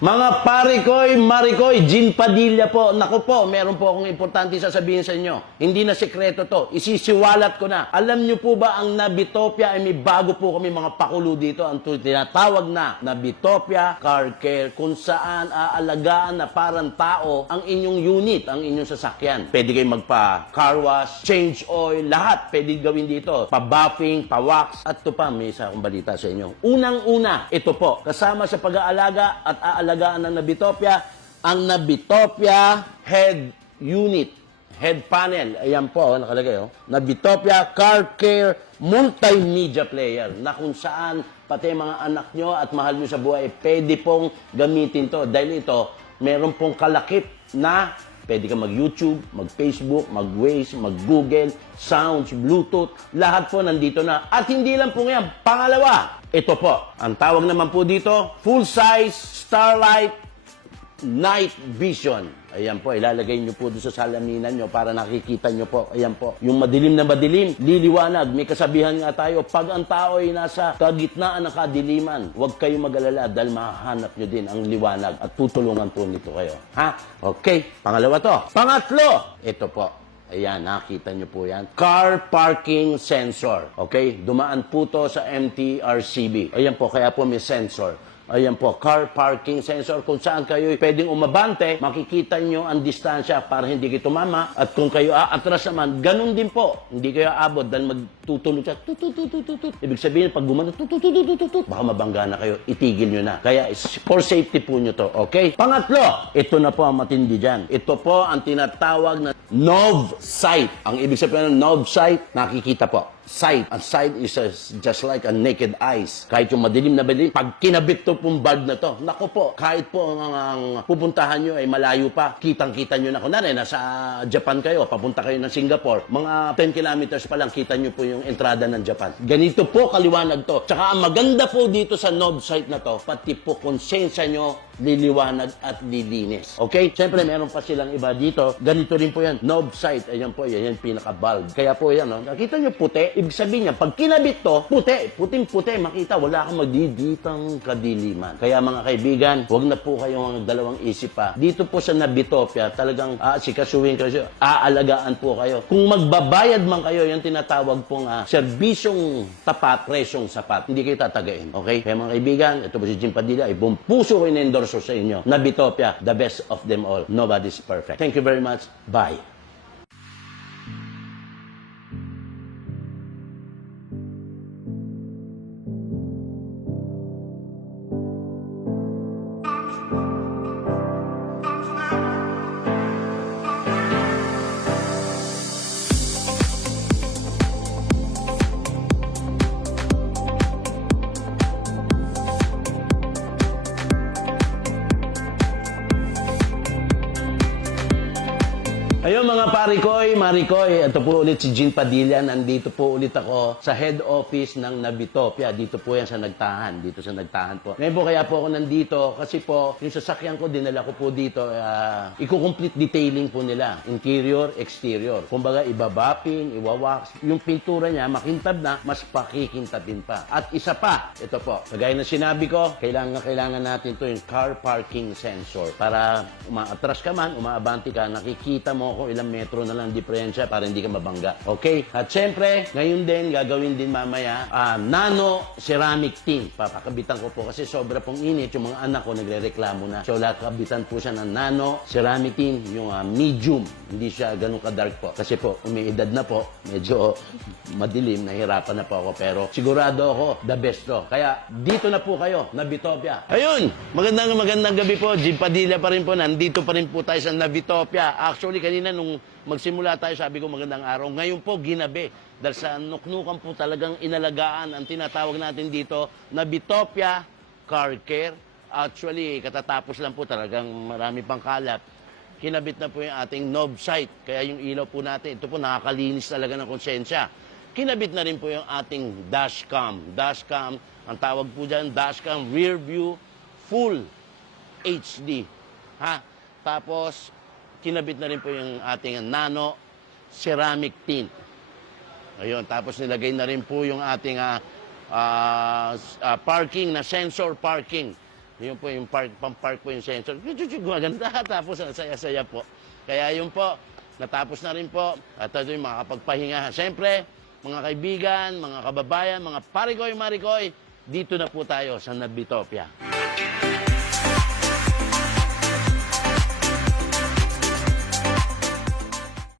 Mga parikoy, marikoy, Jean Padilla po. Naku po, meron po akong importante sasabihin sa inyo. Hindi na sekreto to. Isisiwalat ko na. Alam nyo po ba ang Nabitopia ay may bago po kami mga pakulo dito. Ang tinatawag na Nabitopia Car Care, kung saan aalagaan na parang tao ang inyong unit, ang inyong sasakyan. Pwede kayong magpa-car wash, change oil, lahat pwede gawin dito. Pa-buffing, pa-wax, at ito pa, may isa akong balita sa inyo. Unang-una, ito po, kasama sa pag-aalaga at aalagaan ng Nabitopia, ang Nabitopia Head Unit, Head Panel. Ayan po, nakalagay, oh. Nabitopia Car Care Multimedia Player, na kung saan pati mga anak nyo at mahal nyo sa buhay, pwede pong gamitin to. Dahil ito, meron pong kalakip na pwede ka mag-YouTube, mag-Facebook, mag-Waze, mag-Google, Sounds, Bluetooth, lahat po nandito na. At hindi lang po ngayon. Pangalawa, ito po, ang tawag naman po dito, full-size Starlight Night Vision. Ayan po, ilalagay nyo po doon sa salaminan nyo para nakikita nyo po. Ayan po, yung madilim na madilim, liliwanag. May kasabihan nga tayo, pag ang tao ay nasa kagitnaan ng kadiliman, huwag kayo mag-alala dahil mahanap nyo din ang liwanag at tutulungan po nito kayo. Ha? Okay, pangalawa to. Pangatlo, ito po. Ayan, nakita nyo po yan. Car parking sensor. Okay? Dumaan po to sa MTRCB. Ayan po, kaya po may sensor. Ayan po, car parking sensor. Kung saan kayo pwedeng umabante, makikita nyo ang distansya para hindi kayo tumama. At kung kayo aatras naman, ganun din po. Hindi kayo aabot dahil magtutulog siya. Tutututututut. Ibig sabihin, pag gumano, tutututututut, baka mabangga na kayo, itigil nyo na. Kaya for safety po nyo to, okay? Pangatlo, ito na po ang matindi dyan. Ito po ang tinatawag na NOV sight. Ang ibig sabihin ng NOV sight, nakikita po. Sight. Ang sight is just like a naked eyes. Kahit yung madilim na madilim, pag kinabit to pong bulb na to, naku po, kahit po ang pupuntahan nyo ay malayo pa, kitang-kita nyo na. Kunwari, nasa Japan kayo, papunta kayo ng Singapore, mga 10 kilometers pa lang, kita nyo po yung entrada ng Japan. Ganito po kaliwanag to. Tsaka ang maganda po dito sa knob sight na to, pati po konsensya nyo, liliwanag at lilinis. Okay? Siyempre, meron pa silang iba dito. Ganito rin po yan. Knob sight. Ayan po, yan yung pinaka-bulb. Kaya po yan, no? Nakita nyo puti. Ibig sabihin niya, pag kinabit to, puti. Puting-puti. Makita, wala kang magdiditang kadiliman. Kaya mga kaibigan, huwag na po kayong dalawang isip pa. Dito po sa Nabitopia, talagang sikasuhin kayo. Aalagaan po kayo. Kung magbabayad man kayo, yung tinatawag pong serbisyong tapat, presyong sapat. Hindi kayo tatagain. Okay? Kaya mga kaibigan, ito po si Jim Padilla. Ay buong puso ko in-endorse sa inyo. Nabitopia, the best of them all. Nobody's perfect. Thank you very much. Bye. Ayun mga parikoy, marikoy, ito po ulit si Jean Padilla. Nandito po ulit ako sa head office ng Nabitopia. Dito po yan sa Nagtahan. Dito sa Nagtahan po. Ngayon po kaya po ako nandito kasi po yung sasakyan ko, dinala ko po dito. Iko-complete detailing po nila. Interior, exterior. Kumbaga, ibabapping, iwawax. Yung pintura niya, makintab na, mas pakikintabin pa. At isa pa, ito po. Kagaya na sinabi ko, kailangan natin to yung car parking sensor. Para umaatras ka man, umaabante ka, nakikita mo kung ilang metro na lang diferensya para hindi ka mabangga. Okay? At syempre, ngayon din, gagawin din mamaya, nano ceramic tin. Papakabitan ko po kasi sobra pong init. Yung mga anak ko nagre-reklamo na. So, kabitan po siya ng nano ceramic tin, yung medium. Hindi siya ganun ka-dark po. Kasi po, umiidad na po, medyo madilim, nahirapan na po ako. Pero sigurado ako, the best to. Kaya, dito na po kayo, Nabitopia. Ayun! Magandang gabi po. Jim Padilla pa rin po. Nandito pa rin po tayo sa Nabitopia. Actually, kanina nung magsimula tayo, sabi ko magandang araw. Ngayon po, ginabi. Dahil sa nuknukan po talagang inalagaan ang tinatawag natin dito, Nabitopia Car Care. Actually, katatapos lang po talagang marami pang kalat. Kinabit na po yung ating knob sight. Kaya yung ilaw po natin, ito po nakakalinis talaga ng konsensya. Kinabit na rin po yung ating dashcam. Dashcam, ang tawag po dyan, dashcam rear view full HD. Ha? Tapos, kinabit na rin po yung ating nano ceramic tint. Ayun, tapos nilagay na rin po yung ating parking na sensor parking. Yun po yung pang-park po yung sensor. Gumaganda. Tapos ang saya-saya po. Kaya yun po, natapos na rin po. At ito yung makakapagpahinga. Siyempre, mga kaibigan, mga kababayan, mga parikoy-marikoy, dito na po tayo sa Nabitopia.